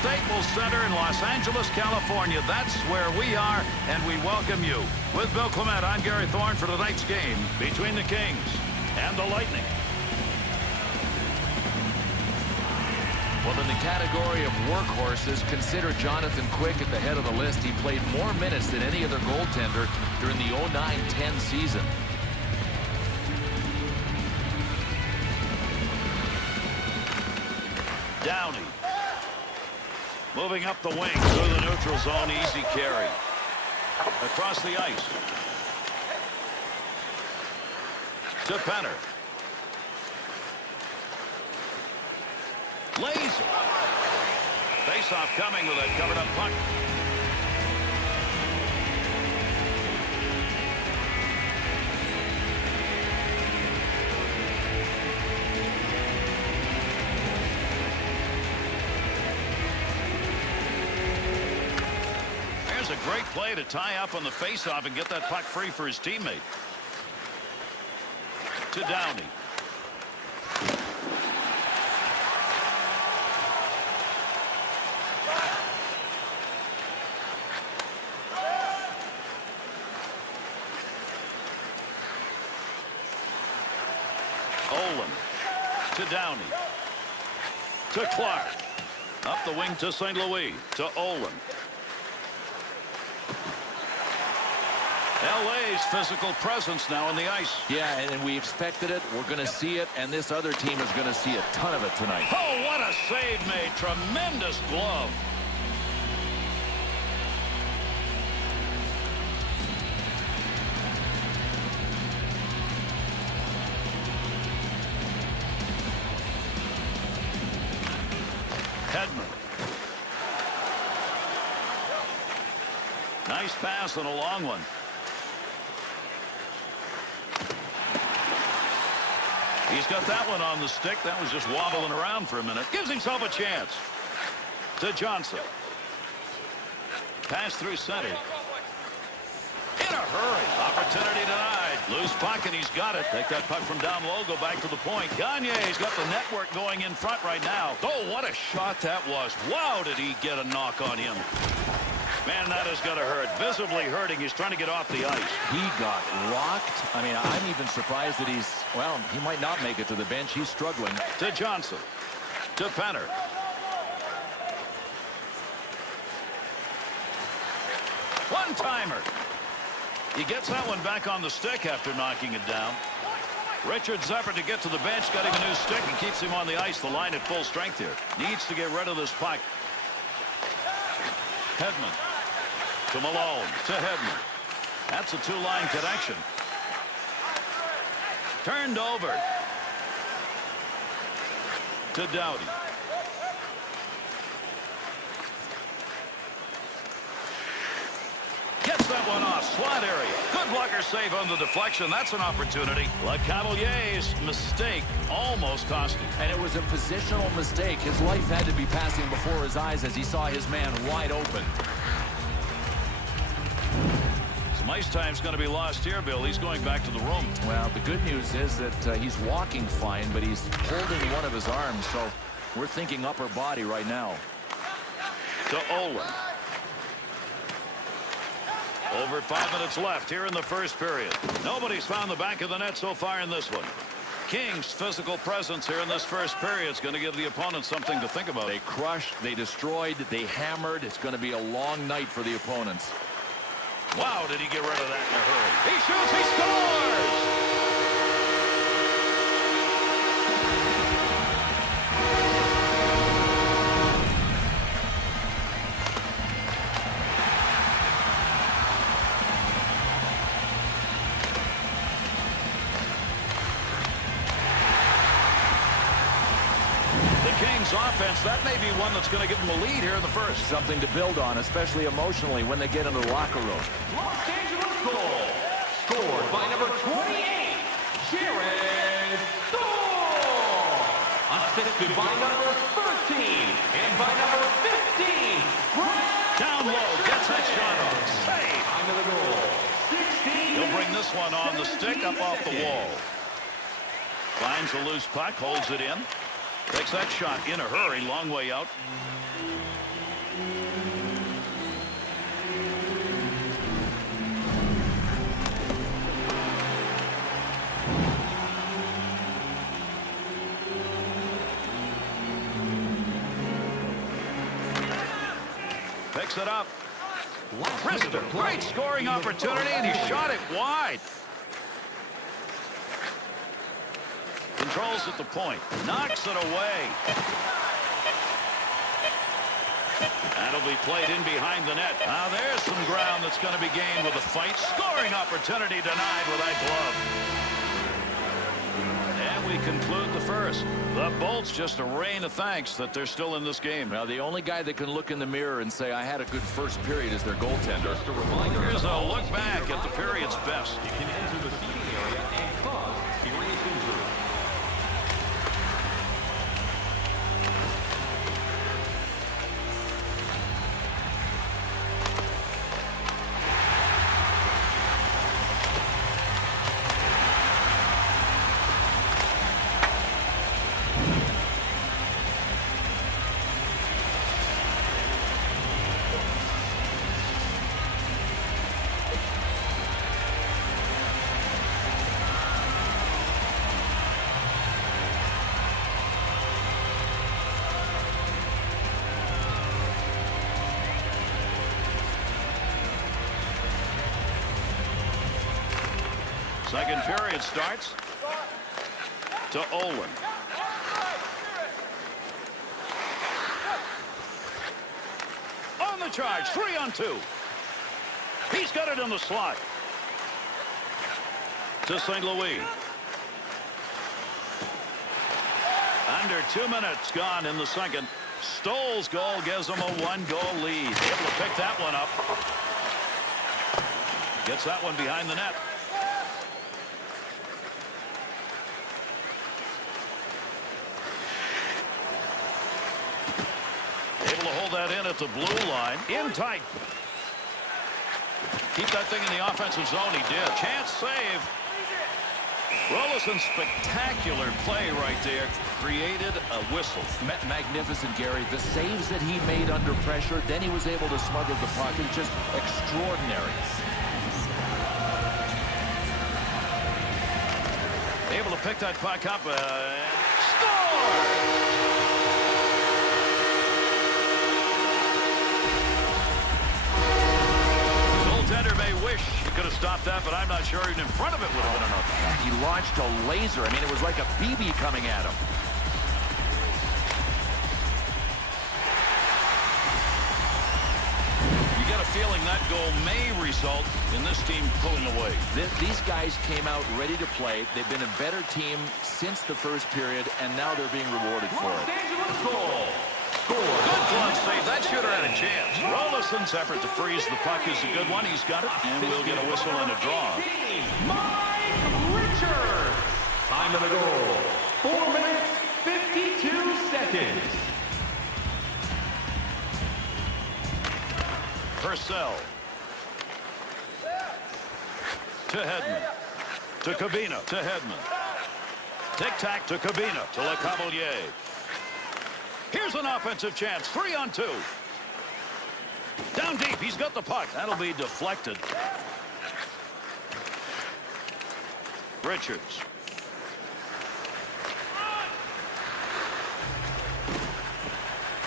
Staples Center in Los Angeles, California. That's where we are, and we welcome you. With Bill Clement, I'm Gary Thorne for tonight's game between the Kings and the Lightning. Well, in the category of workhorses, consider Jonathan Quick at the head of the list. He played more minutes than any other goaltender during the 09-10 season. Downey. Moving up the wing through the neutral zone. Easy carry. Across the ice. To Penner. Laser. Face-off coming with a covered-up puck. There's a great play to tie up on the face-off and get that puck free for his teammate. To Downey. Olin to Downey. To Clark. Up the wing to St. Louis. To Olin. LA's physical presence now on the ice. Yeah, and we expected it. We're going to see it, and this other team is going to see a ton of it tonight. Oh, what a save made. Tremendous glove. Hedman. Nice pass and a long one. He's got that one on the stick. That was just wobbling around for a minute. Gives himself a chance. To Johnson. Pass through center. In a hurry. Opportunity denied. Loose puck, and he's got it. Take that puck from down low. Go back to the point. Gagne's got the network going in front right now. Oh, what a shot that was. Wow, did he get a knock on him. Man, that is going to hurt. Visibly hurting. He's trying to get off the ice. He got rocked. I mean, I'm even surprised that he's, well, he might not make it to the bench. He's struggling. To Johnson. To Penner. One-timer. He gets that one back on the stick after knocking it down. Richard's effort to get to the bench got him a new stick and keeps him on the ice. The line at full strength here. Needs to get rid of this puck. Hedman. To Malone. To Hedman. That's a two-line connection. Turned over. To Doughty. Gets that one off. Slot area. Good blocker save on the deflection. That's an opportunity. Lecavalier's mistake almost cost him. And it was a positional mistake. His life had to be passing before his eyes as he saw his man wide open. Some ice time's going to be lost here, Bill. He's going back to the room. Well, the good news is that he's walking fine, but he's holding one of his arms, so we're thinking upper body right now. To Olin. Over 5 minutes left here in the first period. Nobody's found the back of the net so far in this one. Kings' physical presence here in this first period is going to give the opponent something to think about. They crushed, they destroyed, they hammered. It's going to be a long night for the opponents. Wow, did he get rid of that in a hurry. He shoots, he scores! Offense, that may be one that's going to give them a lead here in the first. Something to build on, especially emotionally when they get into the locker room. Los Angeles goal, scored by number 28, Jared Thor. Assisted by number 13 and by number 15. Down low, gets that shot off. Save. Under the goal. 16. He'll bring this one on the stick up off the wall. Finds a loose puck, holds it in. Takes that shot in a hurry, long way out. Picks it up. Missed a great scoring opportunity, and he shot it wide. Controls at the point. Knocks it away. That'll be played in behind the net. Now there's some ground that's going to be gained with a fight. Scoring opportunity denied with that glove. And we conclude the first. The Bolts just a rain of thanks that they're still in this game. Now, the only guy that can look in the mirror and say, I had a good first period is their goaltender. Just a reminder. Here's a look back at the period's best. You can enter the seating area and cause serious injury. Second period starts to Olin. On the charge, 3-on-2. He's got it in the slot. To St. Louis. Under 2 minutes gone in the second. Stoll's goal gives them a 1-goal lead. Able to pick that one up. Gets that one behind the net. That in at the blue line. In tight. Keep that thing in the offensive zone. He did. Chance save. Rollison's spectacular play right there created a whistle. Magnificent, Gary. The saves that he made under pressure, then he was able to smother the puck. It was just extraordinary. Able to pick that puck up and score! Goaltender may wish he could have stopped that, but I'm not sure even in front of it would have been enough. He launched a laser. I mean, it was like a BB coming at him. You get a feeling that goal may result in this team pulling away. These guys came out ready to play. They've been a better team since the first period, and now they're being rewarded for it. Los Angeles goal. Good glove save. That shooter had a chance. Rollison's effort to freeze the puck is a good one. He's got it, and we'll get a whistle and a draw. Mike Richards. Time of the goal. 4 minutes, 52 seconds. Purcell. To Hedman. To Cabina. To Hedman. Tic-tac to Cabina. To LeCavalier. Here's an offensive chance. 3-on-2. Down deep. He's got the puck. That'll be deflected. Richards.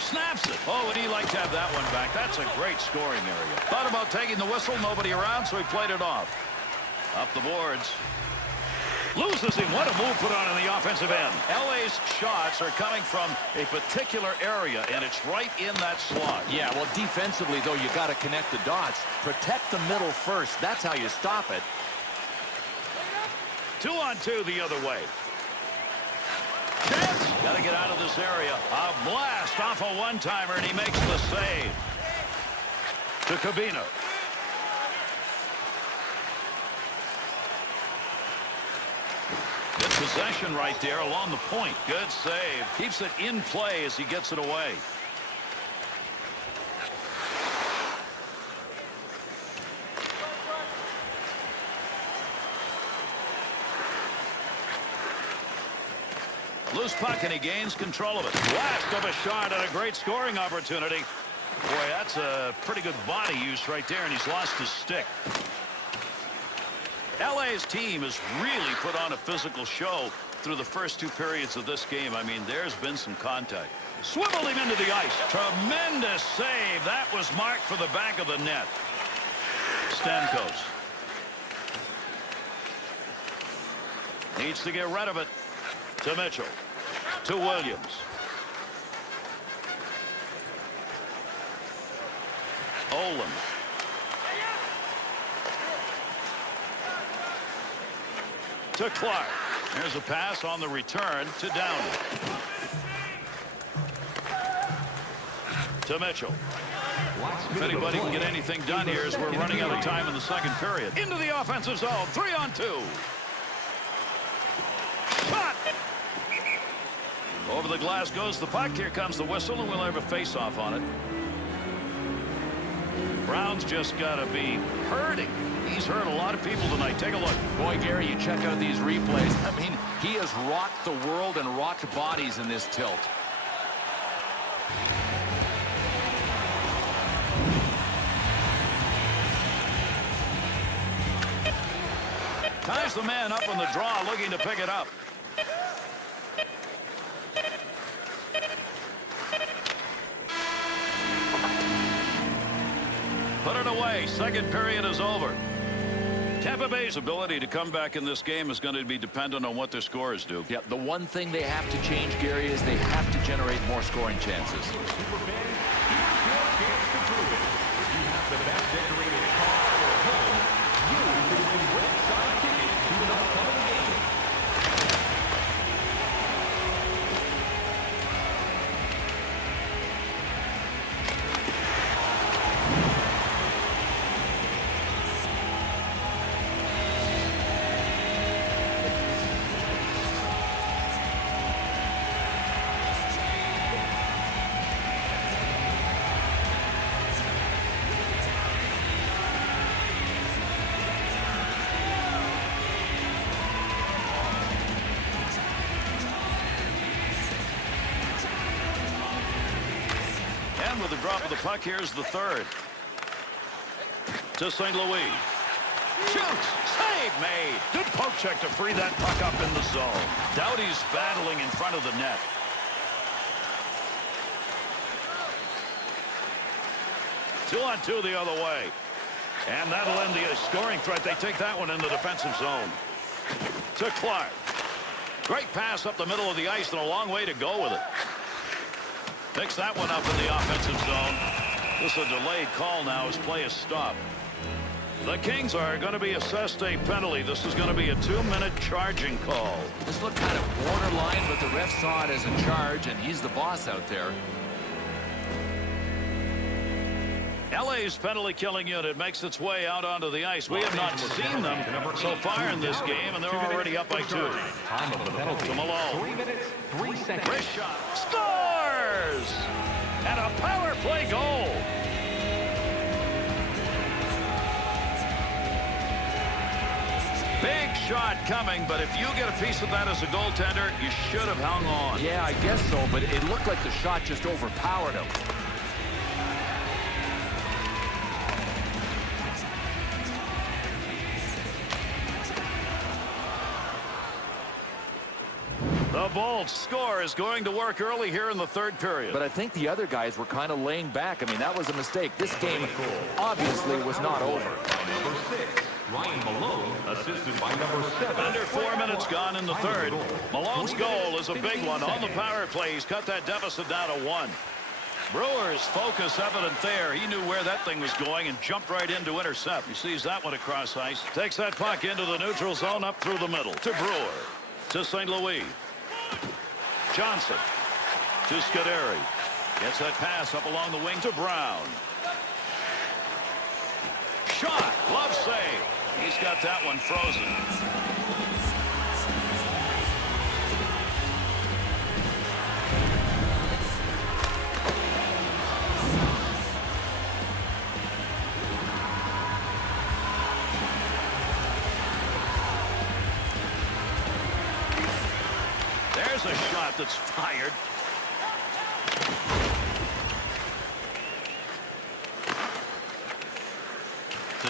Snaps it. Oh, would he like to have that one back? That's a great scoring area. Thought about taking the whistle. Nobody around, so he played it off. Up the boards. Loses him. What a move put on in the offensive end. LA's shots are coming from a particular area, and it's right in that slot. Yeah, well, defensively, though, you got to connect the dots. Protect the middle first. That's how you stop it. 2-on-2 the other way. Chance. Got to get out of this area. A blast off a one-timer, and he makes the save. To Cabina. Good possession right there along the point. Good save. Keeps it in play as he gets it away. Loose puck, and he gains control of it. Blast of a shot and a great scoring opportunity. Boy, that's a pretty good body use right there, and he's lost his stick. LA's team has really put on a physical show through the first 2 periods of this game. I mean, there's been some contact. Swiveled him into the ice. Tremendous save. That was marked for the back of the net. Stamkos needs to get rid of it. To Mitchell. To Williams. Olin. To Clark. There's a pass on the return to Downey. To Mitchell. If anybody can get anything done here as we're running out of time in the second period. Into the offensive zone. 3-on-2. Shot! Over the glass goes the puck. Here comes the whistle, and we'll have a face-off on it. Brown's just got to be hurting. He's hurt a lot of people tonight. Take a look. Boy, Gary, you check out these replays. I mean, he has rocked the world and rocked bodies in this tilt. Ties the man up on the draw, looking to pick it up. Put it away. Second period is over. Tampa Bay's ability to come back in this game is going to be dependent on what their scores do. Yeah, the one thing they have to change, Gary, is they have to generate more scoring chances. With the drop of the puck, here's the third. To St. Louis. Shoots. Save made. Good poke check to free that puck up in the zone. Doughty's battling in front of the net. Two-on-two the other way. And that'll end the scoring threat. They take that one in the defensive zone. To Clark. Great pass up the middle of the ice and a long way to go with it. Picks that one up in the offensive zone. This is a delayed call now as play is stopped. The Kings are going to be assessed a penalty. This is going to be a 2-minute charging call. This looked kind of borderline, but the ref saw it as a charge, and he's the boss out there. LA's penalty killing unit makes its way out onto the ice. We have not seen them so far in this game, and they're already up by 2. Time of the penalty. To Malone. 3 minutes, 3 seconds. Wrist shot. Scores! And a power play goal. Big shot coming, but if you get a piece of that as a goaltender, you should have hung on. Yeah, I guess so, but it looked like the shot just overpowered him. The Bolts score is going to work early here in the third period. But I think the other guys were kind of laying back. I mean, that was a mistake. This game obviously was not over. Number 6, Ryan Malone, assisted by number 7. Under 4 minutes gone in the third. Malone's goal is a big one on the power play. He's cut that deficit down to 1. Brewers focus evident there. He knew where that thing was going and jumped right in to intercept. He sees that one across ice. Takes that puck into the neutral zone up through the middle. To Brewer. To St. Louis. Johnson. To Scuderi. Gets that pass up along the wing to Brown. Shot. Glove save. He's got that one frozen. There's a shot that's fired.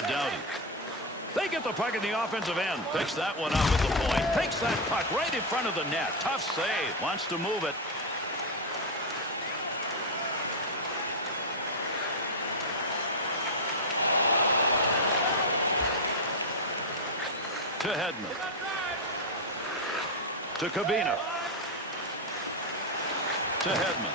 Downey. They get the puck in the offensive end. Picks that one up at the point. Takes that puck right in front of the net. Tough save. Wants to move it. To Hedman. To Cabina. To Hedman.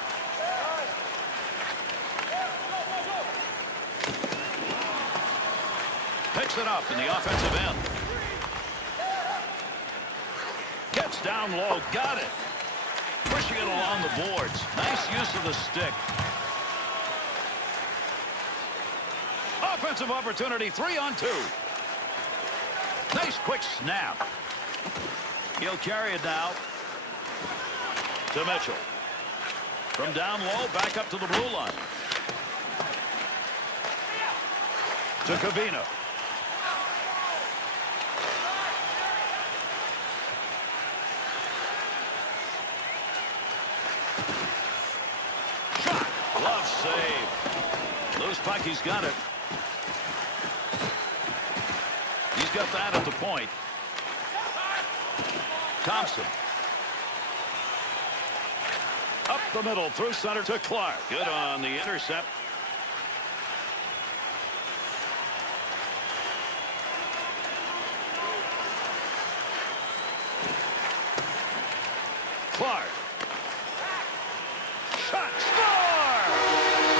Picks it up in the offensive end. Gets down low. Got it. Pushing it along the boards. Nice use of the stick. Offensive opportunity. 3-on-2. Nice quick snap. He'll carry it now to Mitchell. From down low, back up to the blue line. To Cabina. Shot. Glove save. Loose puck, he's got it. He's got that at the point. Thompson. Up the middle, through center to Clark. Good on the intercept. Clark. Shot. Score!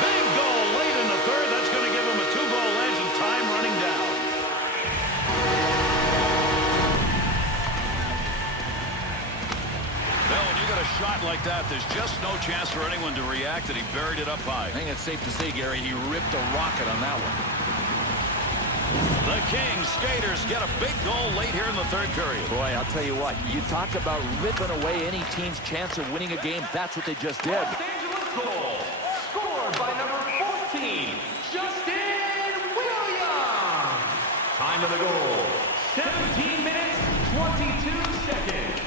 Big goal late in the third. That's going to give him a 2-goal edge and time running down. Well, when you got a shot like that, there's just no chance for anyone to react, and he buried it up high. I think it's safe to say, Gary, he ripped a rocket on that one. The Kings skaters get a big goal late here in the third period. Boy, I'll tell you what, you talk about ripping away any team's chance of winning a game. That's what they just did. Los Angeles goal. Scored by number 14, Justin Williams. Time of the goal, 17 minutes, 22 seconds.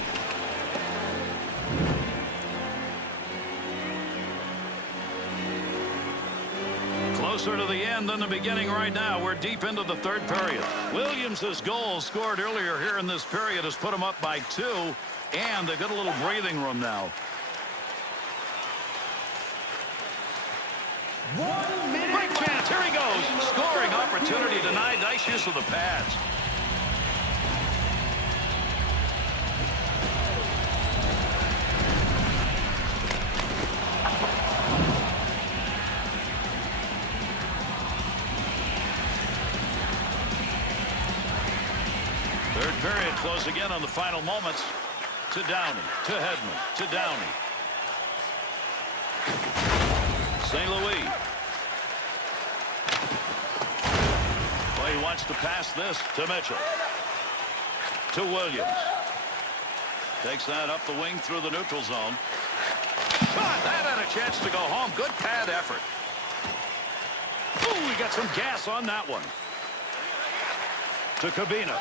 Closer to the end than the beginning right now. We're deep into the third period. Williams' goal scored earlier here in this period has put them up by 2, and they've got a little breathing room now. 1 minute. Great chance. Here he goes. Scoring opportunity denied. Nice use of the pads. Third period close again on the final moments. To Downey. To Hedman. To Downey. St. Louis. Well, he wants to pass this to Mitchell. To Williams. Takes that up the wing through the neutral zone. Shot! That had a chance to go home. Good pad effort. Ooh, we got some gas on that one. To Cabina.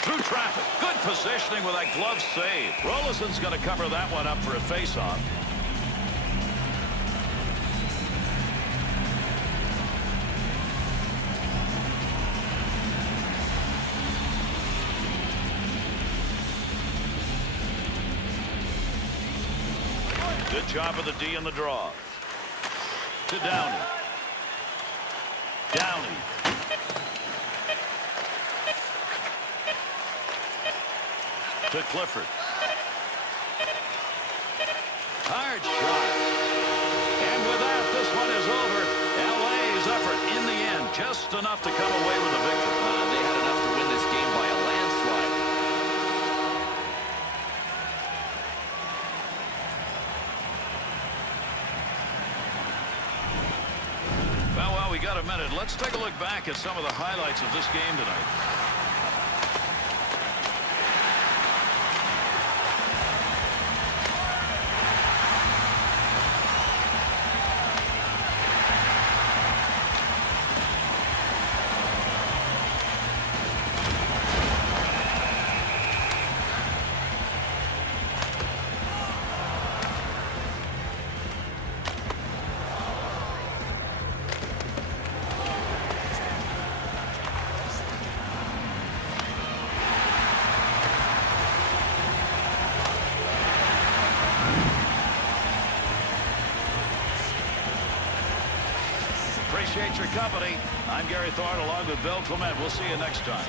Through traffic. Good positioning with that glove save. Rolison's going to cover that one up for a face-off. Good job of the D in the draw. To Downey. Downey. To Clifford. Hard shot. And with that, this one is over. LA's effort in the end, just enough to come away with a victory. They had enough to win this game by a landslide. Well, we got a minute. Let's take a look back at some of the highlights of this game tonight. Appreciate your company. I'm Gary Thorne along with Bill Clement. We'll see you next time.